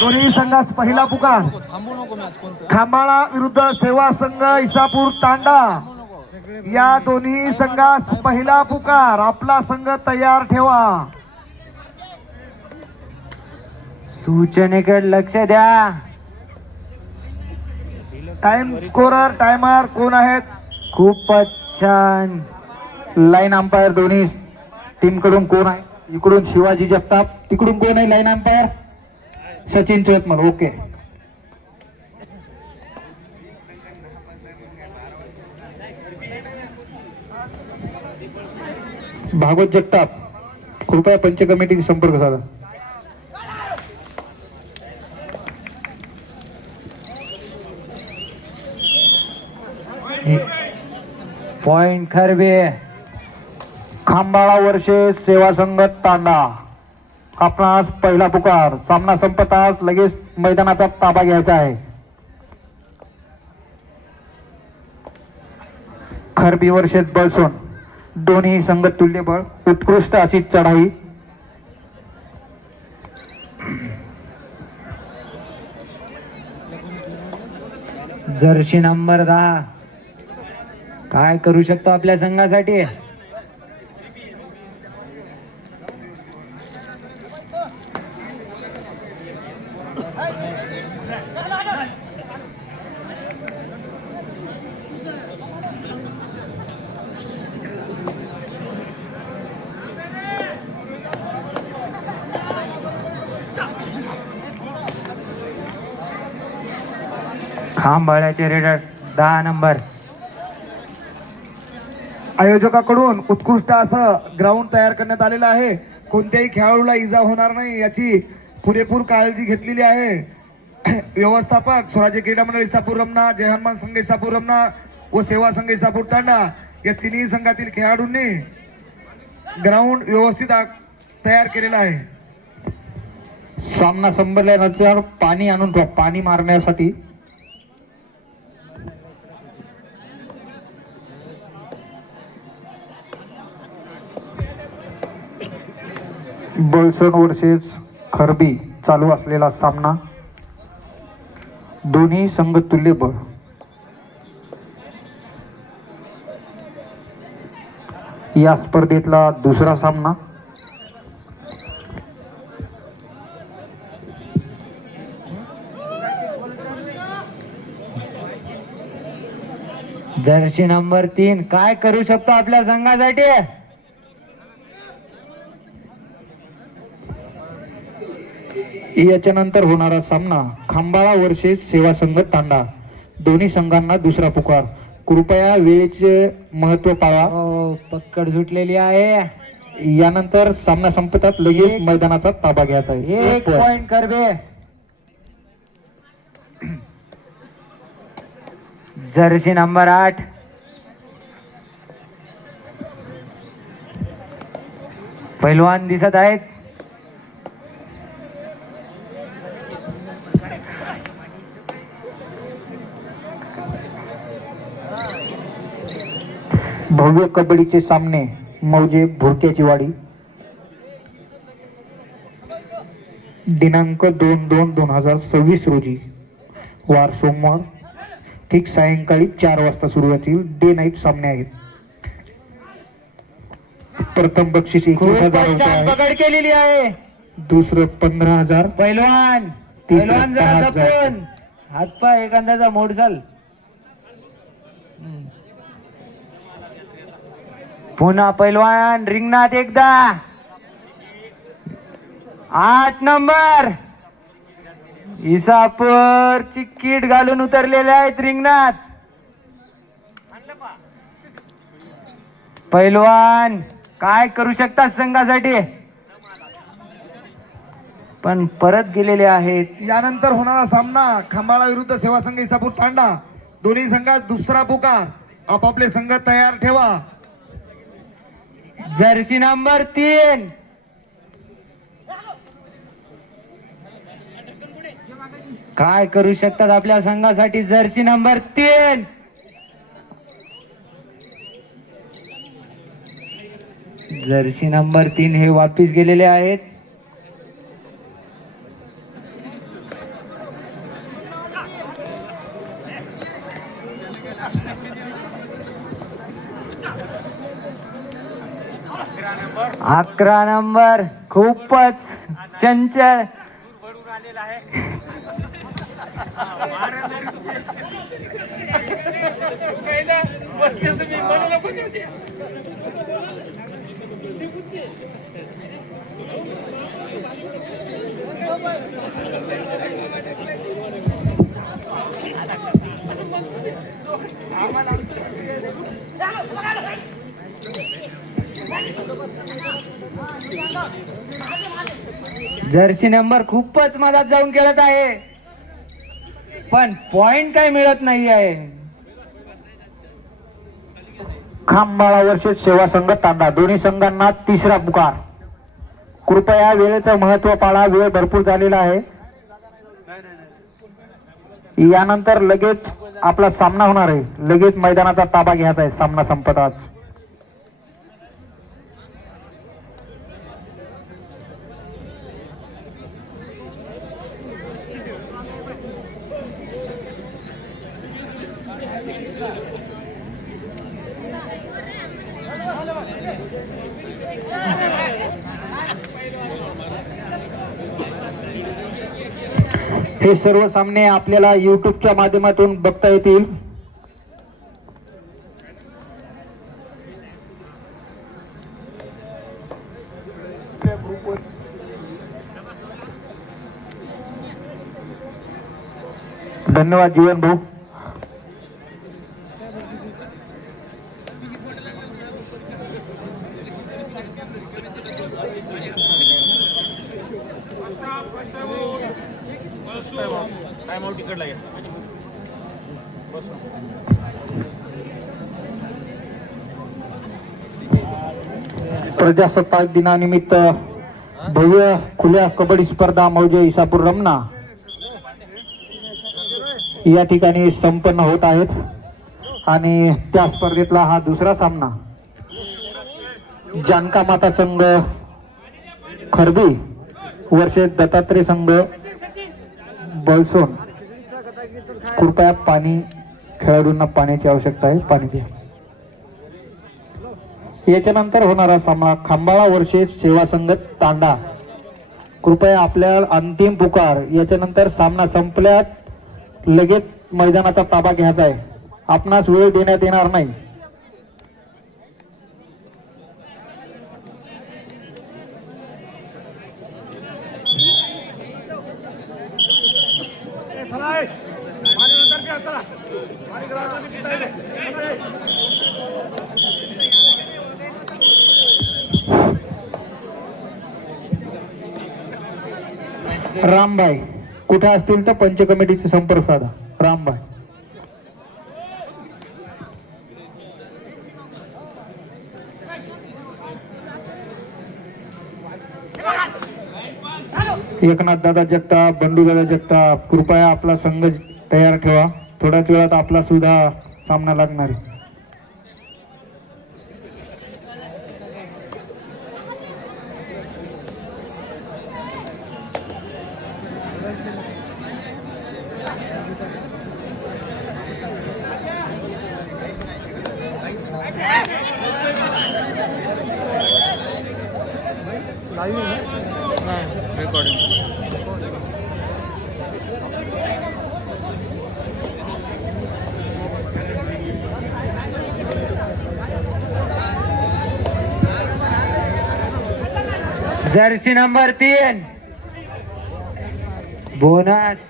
दोन्ही संघास पहिला पुकार. खांबाळा विरुद्ध सेवा संघ इसापूर तांडा, या दोन्ही संघास पहिला पुकार. आपला संघ तयार ठेवा. सूचनेकडे लक्ष द्या. टाइम स्कोरर टायमर कोण आहेत? खूपच छान. लाईन अंपायर दोन्ही टीम कडून कोण आहे? इकडून शिवाजी जगताप, तिकडून कोण आहे line umpire? Sachin Chotmal. Okay. Bhagwat Jagtap, कृपया पंच कमिटीशी संपर्क साधा. पॉइंट खरबे. खांबाळा वर्षे सेवा संघ तांडा, आपणास पहिला पुकार. सामना संपताच लगेच मैदानाचा ताबा घ्यायचा आहे. खरबी वर्षेत बळसोन, दोन्ही संघ तुल्यबळ, उत्कृष्ट अशी चढाई. जर्सी नंबर 10 काय करू शकतो आपल्या संघासाठी? खांबाळ्याचे रेडर 10 नंबर. आयोजकाकडून उत्कृष्ट असं ग्राउंड तयार करण्यात आलेलं आहे. कोणत्याही खेळाडूला इजा होणार नाही याची पुरेपूर काळजी घेतलेली आहे. व्यवस्थापक स्वराज्य क्रीडा मंडळ इसापूर रमना, जय हनुमान संघ इसापूर रमना व सेवा संघ इसापूर तांडा या तिन्ही संघातील खेळाडूंनी ग्राउंड व्यवस्थित तयार केलेला आहे. सामना संपल्यानंतर पाणी आणून ठेवा, पाणी मारण्यासाठी. बळसण वर्सेस खरबी चालू असलेला सामना, दोन्ही संघ तुल्यबळ. या स्पर्धेतला दुसरा सामना. जर्सी नंबर 3 काय करू शकतो आपल्या संघासाठी? याच्यानंतर होणारा सामना खांबाळा वर्सेस सेवा संघ तांडा, दोन्ही संघांना दुसरा पुकार. कृपया वेळेचे महत्व पाळा. पक्कड सुटलेली आहे. यानंतर सामना संपतात लगेच मैदानाचा ताबा घ्यायचा आहे. 1 पॉइंट करबे. जर्सी नंबर 8 पैलवान दिसत आहेत. भव्य कबड्डीचे सामने मौजे भुरक्याची वाडी, दिनांक 2/2/2026 रोजी, वार सोमवार, ठीक सायंकाळी 4 वाजता सुरू होतील. डे नाईट सामने आहेत. प्रथम बक्षीस 21,000 रुपये पकड केलेली आहे. दुसरं 15,000. पैलवान तिसरं जरा 10,000. जपून. हातपाय एखाद्याचा मोडचाल. पुन्हा पैलवान रिंगणात एकदा. 8 नंबर इसापूर ची किट घालून उतरलेले आहेत रिंगणात. पैलवान काय करू शकतात संघासाठी? पण परत गेलेले आहेत. यानंतर होणारा सामना खंबाळा विरुद्ध सेवा संघ इसापूर तांडा, दोन्ही संघात दुसरा पुकार. आपापले संघ तयार ठेवा. जर्सी नंबर 3 काय करू शकतात आपल्या संघासाठी? जर्सी नंबर 3 जर्सी नंबर 3 हे वापिस गेलेले आहेत. 11 नंबर खूपच चंचल. जर्सी नंबर खूपच मधात जाऊन खेळत आहे, पण पॉइंट काय मिळत नाही आहे. खांबाळा वर्षेस सेवा संघ तांडा, दोन्ही संघांना तिसरा पुकार. कृपया वेळेचं महत्व पाळा, वेळ भरपूर झालेला आहे. यानंतर लगेच आपला सामना होणार आहे, लगेच मैदानाचा ताबा घ्यायचा आहे सामना संपताच. हे सर्व सामने आपल्याला युट्यूबच्या माध्यमातून बघता येतील. धन्यवाद जीवन भाऊ. प्रजासत्ताक दिनानिमित्त भव्य खुल्या कबड्डी स्पर्धा मौजे इसापूर रमना या ठिकाणी संपन्न होत आहेत आणि त्या स्पर्धेतला हा दुसरा सामना जानका माता संघ खरबी वर्षेस दत्तात्रय संघ बलसोन. कृपया पाणी, खेळाडूंना पाण्याची आवश्यकता आहे, पाणी द्या. याच्यानंतर होणारा सामना खांबाळा वर्षेस सेवा संघ तांडा. कृपया आपल्या अंतिम पुकार. याच्यानंतर सामना संपल्यात लगेच मैदानाचा ताबा घ्यायचा आहे, आपणास वेळ देण्यात येणार नाही. रामभाई कुठे असतील तर पंच कमिटीचे संपर्क साधा. रामभाई. एकनाथ दादा जगताप, बंडू दादा जगताप, कृपया आपला संघ तयार ठेवा, थोड्याच वेळात आपला सुद्धा सामना लागणार आहे. Jersey number 3 bonus.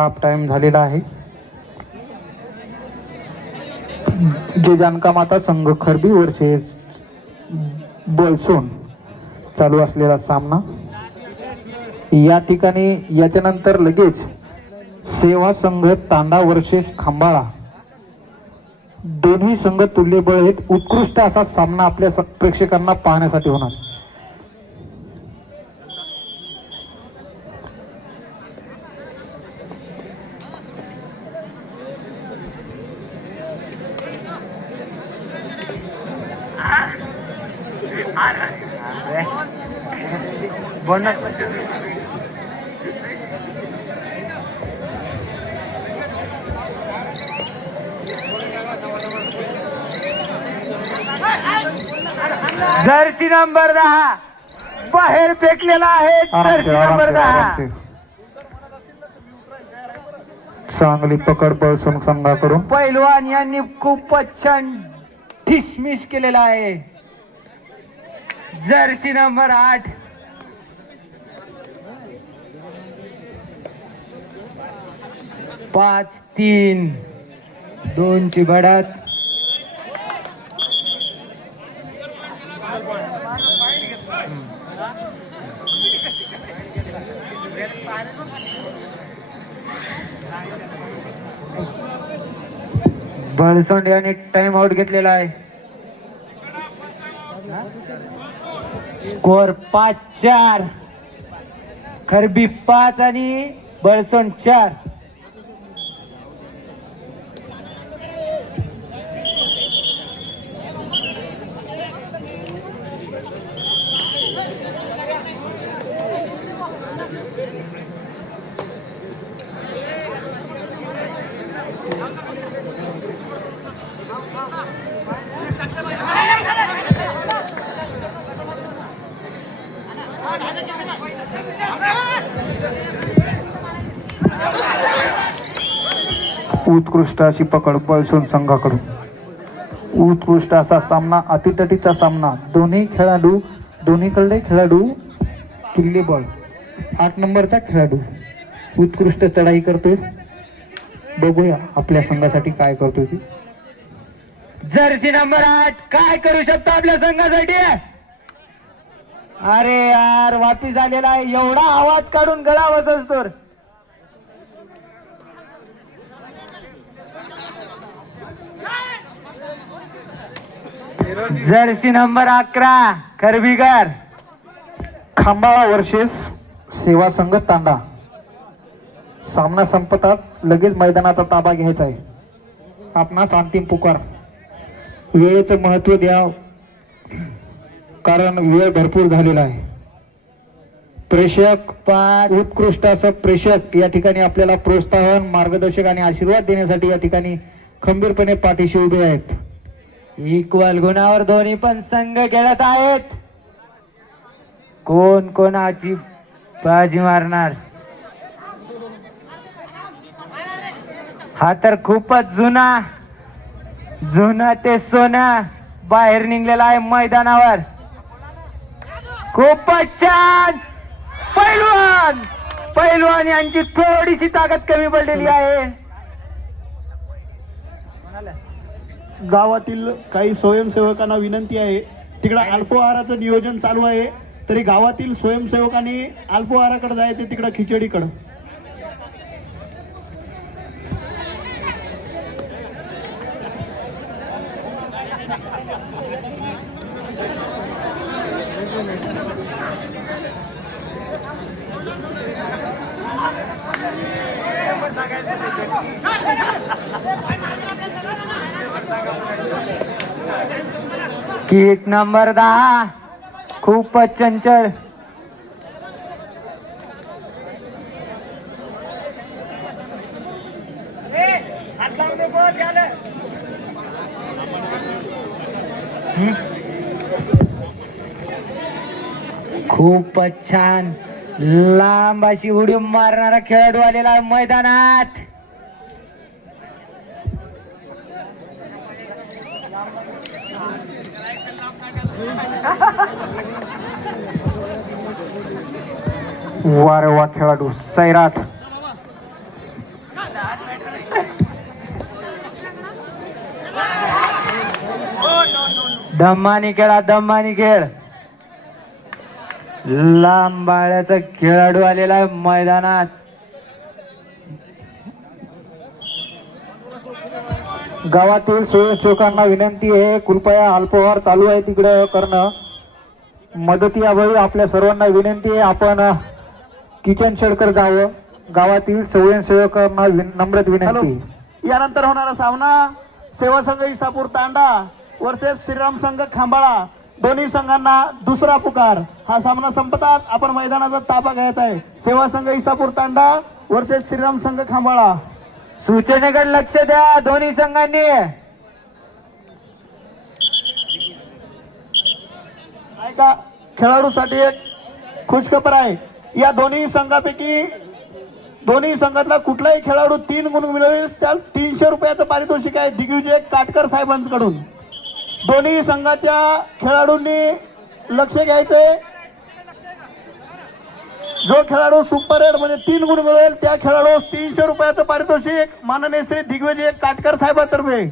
Half time झालेला आहे. जे जानका माता संघ खरबी वर्सेस बलसोन चालू असलेला सामना. या ठिकाणी याच्यानंतर लगेच सेवा संघ तांडा वर्सेस खंबाळा. दोन्ही संघ तुल्यबळ आहेत. उत्कृष्ट असा सामना आपल्या प्रेक्षकांना पाहण्यासाठी होणार. जर्सी नंबर 10 बाहेर फेकलेला आहे. जर्सी नंबर 10 चांगली पकड बळसोन संघाकडून. पैलवान यांनी खूपच छान डिसमिस केलेला आहे. जर्सी नंबर 8 5-3 2 ची बढत. बळसोंड यांनी टाइम आउट घेतलेला आहे. स्कोर 5-4. खरबी 5 आणि बळसोंड 4. उत्कृष्ट अशी पकड बळसोन संघाकडून. उत्कृष्ट असा सामना, अतितटीचा सामना. दोन्हीकडे खेळाडू किल्लेबळ. 8 नंबरचा खेळाडू उत्कृष्ट चढाई करतोय. बघूया आपल्या संघासाठी काय करतोय ती. जर्सी नंबर 8 काय करू शकतो आपल्या संघासाठी. अरे यार वापिस आलेला आहे. एवढा आवाज काढून गळा बसतो. Jersey number 11 करबीकर. खांबाळा वर्सेस सेवा संघ तांडा. सामना संपतात लगेच मैदानाचा ताबा घ्यायचा आहे. आपणास अंतिम पुकार. वेळेचं महत्व द्या कारण वेळ भरपूर झालेला आहे. प्रेक्षक उत्कृष्ट असं प्रेक्षक या ठिकाणी आपल्याला प्रोत्साहन, मार्गदर्शक आणि आशीर्वाद देण्यासाठी या ठिकाणी खंबीरपणे पाठीशी उभे आहेत. इक्वल गुणावर दोन्ही पण संघ खेळत आहेत. कोण कोणाची बाजी मारणार. हा तर खूपच जुना ते सोना बाहेर निघलेला आहे मैदानावर. खूपच छान. पैलवान यांची थोडीशी ताकद कमी पडलेली आहे. गावातील काही स्वयंसेवकांना विनंती आहे. तिकडं अल्पोहाराचं नियोजन चालू आहे तरी गावातील स्वयंसेवकांनी अल्पोहाराकडे जायचे, तिकडं खिचडीकडं. किक नंबर 10 खूपच चंचल. खूपच छान लांब अशी उडी मारणारा खेळाडू आलेला आहे मैदानात. वारे वा खेळाडू सैराट. दम्मानी खेळा, दम्मानी खेळ. लांब बाळ्याचा खेळाडू आलेला आहे मैदानात. गावातील स्वयंसेवकांना विनंती आहे, कृपया अल्पोहार चालू आहे तिकडे करणं. मदतीअभावी आपल्या सर्वांना विनंती आहे, आपण किचन शेडकर जावं. गावातील स्वयंसेवकांना नम्र हॅलो, विनंती. यानंतर होणारा सामना सेवा संघ इसापूर तांडा वर्सेस श्रीराम संघ खांबाळा. दोन्ही संघांना दुसरा पुकार. हा सामना संपतात आपण मैदानाचा ताबा घ्यायचा आहे. सेवा संघ इसापूर तांडा वर्सेस श्रीराम संघ खांबाळा. सूचनेकडे लक्ष द्या दोन्ही संघांनी. ऐका, खेळाडूसाठी एक खुशखबर आहे. या दोन्ही संघातला कुठलाही खेळाडू 3 गुण मिळवेल त्याला 300 रुपयाचं पारितोषिक आहे दिग्विजय काटकर साहेबांकडून. दोन्ही संघाच्या खेळाडूंनी लक्ष घ्यायचे. जो खेळाडू सुपर रेड मध्ये 3 गुण मिळवेल त्या खेळाडू 300 रुपयाचं पारितोषिक माननीय श्री दिग्विजय काटकर साहेबांतर्फे.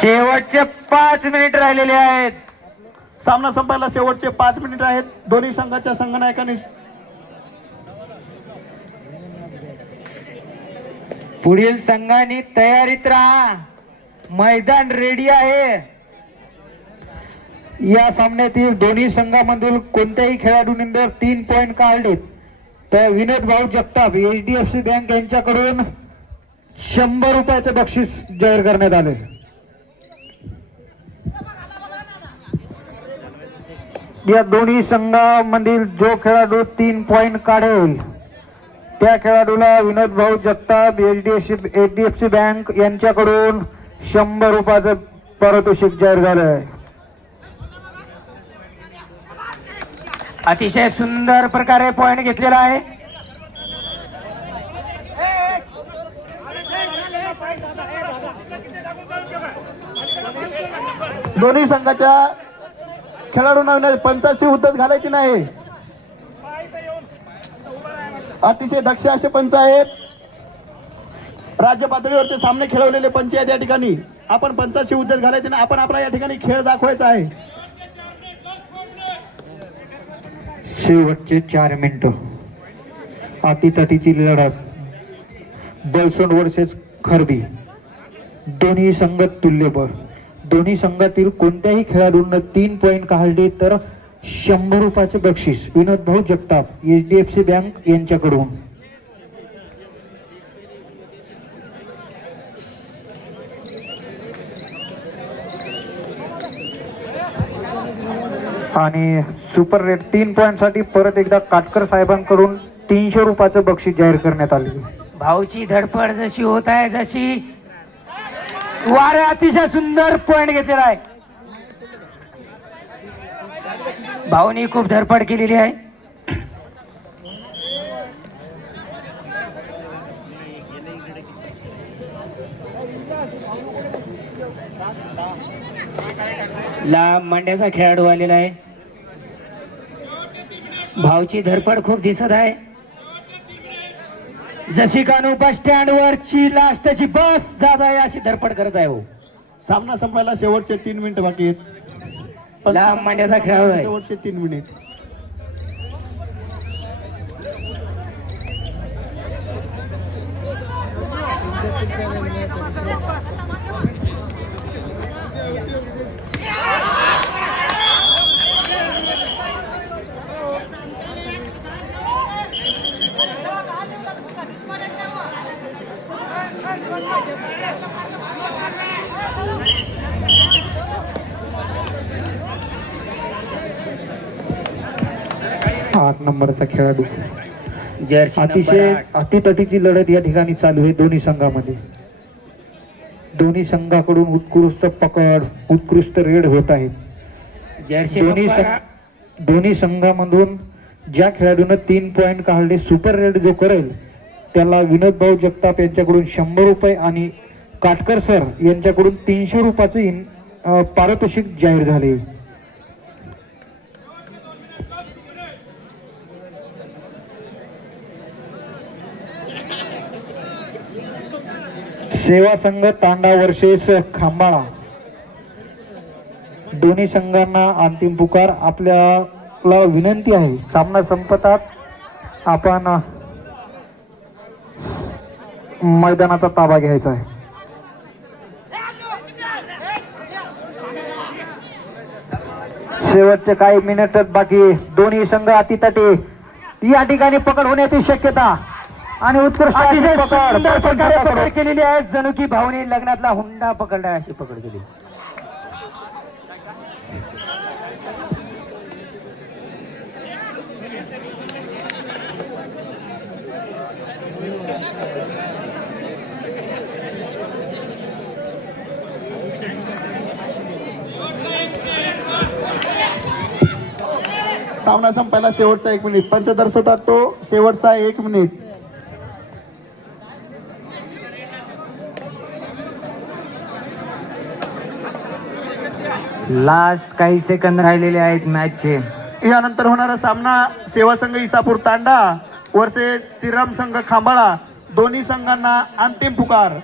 शेवटचे 5 मिनिट राहिलेले आहेत. सामना संपायला शेवटचे 5 मिनिट आहेत. दोन्ही संघाच्या संघनायकांनी पुढील संघांनी तयारीत राहा, मैदान रेडी आहे. या सामन्यातील दोन्ही संघामधील कोणत्याही खेळाडूने जर 3 पॉईंट काढलेत तर विनोद भाऊ जगताप HDFC बँक यांच्याकडून 100 रुपयाचं बक्षीस जाहीर करण्यात आले. या दोन्ही संघामधील जो खेळाडू 3 पॉईंट काढेल त्या खेळाडूला विनोद भाऊ जगताप HDFC बँक यांच्याकडून 100 रुपयाचं पारितोषिक जाहीर झालं आहे. अतिशय सुंदर प्रकारे पॉइंट घेतलेला आहे. दोन्ही संघाच्या खेळाडूंना पंचाची हुद्दत घालायची नाही. अतिशय दक्ष असे पंच आहेत. राज्य पातळीवरचे सामने खेळवलेले पंच आहेत या ठिकाणी. आपण पंचाची हुद्दत घालायची नाही. आपण आपला या ठिकाणी खेळ दाखवायचा आहे. शेवटचे 4 मिनिटं. अटीतटीची लढत. बलसोंड वर्सेस खरबी. दोन्ही संघ तुल्यबळ. दोन्ही संघातील कोणत्याही खेळाडूंना 3 पॉईंट काढले तर 100 रुपयाचे बक्षीस विनोद भाऊ जगताप HDFC बँक यांच्याकडून. आणि सुपर रेट 3 पॉईंट साठी परत एकदा काटकर साहेबांकडून 300 रुपयाचं बक्षीस जाहीर करण्यात आले. भाऊची धडपड जशी होत आहे जशी वारे अतिशय सुंदर पॉइंट घेतलेला आहे. भाऊनी खूप धडपड केलेली आहे. लांब मांड्याचा खेळाडू आलेला आहे. भाऊची धडपड खूप दिसत आहे. जशी कानू बस स्टँड वरची लास्टची बस जात आहे अशी धडपड करत आहे. सामना संपायला शेवटचे 3 मिनिट बाकी आहेत. लांब मांड्याचा खेळाडू आहे. शेवटचे 3 मिनिट. आठ नंबरचा खेळाडू. जर्सी अतिशय अतितटीची लढत या ठिकाणी चालू आहे दोन्ही संघामध्ये. दोन्ही संघाकडून उत्कृष्ट पकड उत्कृष्ट रेड होत आहेत. जर्सी दोन्ही संघामधून ज्या खेळाडूनं 3 पॉईंट काढले सुपर रेड जो करेल त्याला विनोद भाऊ जगताप यांच्याकडून 100 रुपये आणि काटकर सर यांच्याकडून 300 रुपयाचे पारितोषिक जाहीर झाले. सेवा संघ तांडा वर्सेस खांबाळा, दोन्ही संघांना अंतिम पुकार. आपल्याला विनंती आहे, सामना संपतात आपण मैदानाचा ताबा घ्यायचा आहे. शेवटचे काही मिनिटच बाकी. दोन्ही संघ अतितटी या ठिकाणी पकड होण्याची शक्यता आणि उत्कृष्ट अतिशय अशी पकड. सुंदर प्रकारे पकड केलेली आहे. जणू की भाऊने लग्नातला हुंडा पकडला अशी पकड केली. सामना संपायला शेवटचा 1 मिनिट. पंचदर्शवतात तो शेवटचा 1 मिनिट. लास्ट काही सेकंद राहिलेले आहेत मॅचचे. यानंतर होणारा सामना सेवा संघ इसापूर तांडा वर्सेस श्रीराम संघ खांबाळा, दोन्ही संघांना अंतिम पुकार.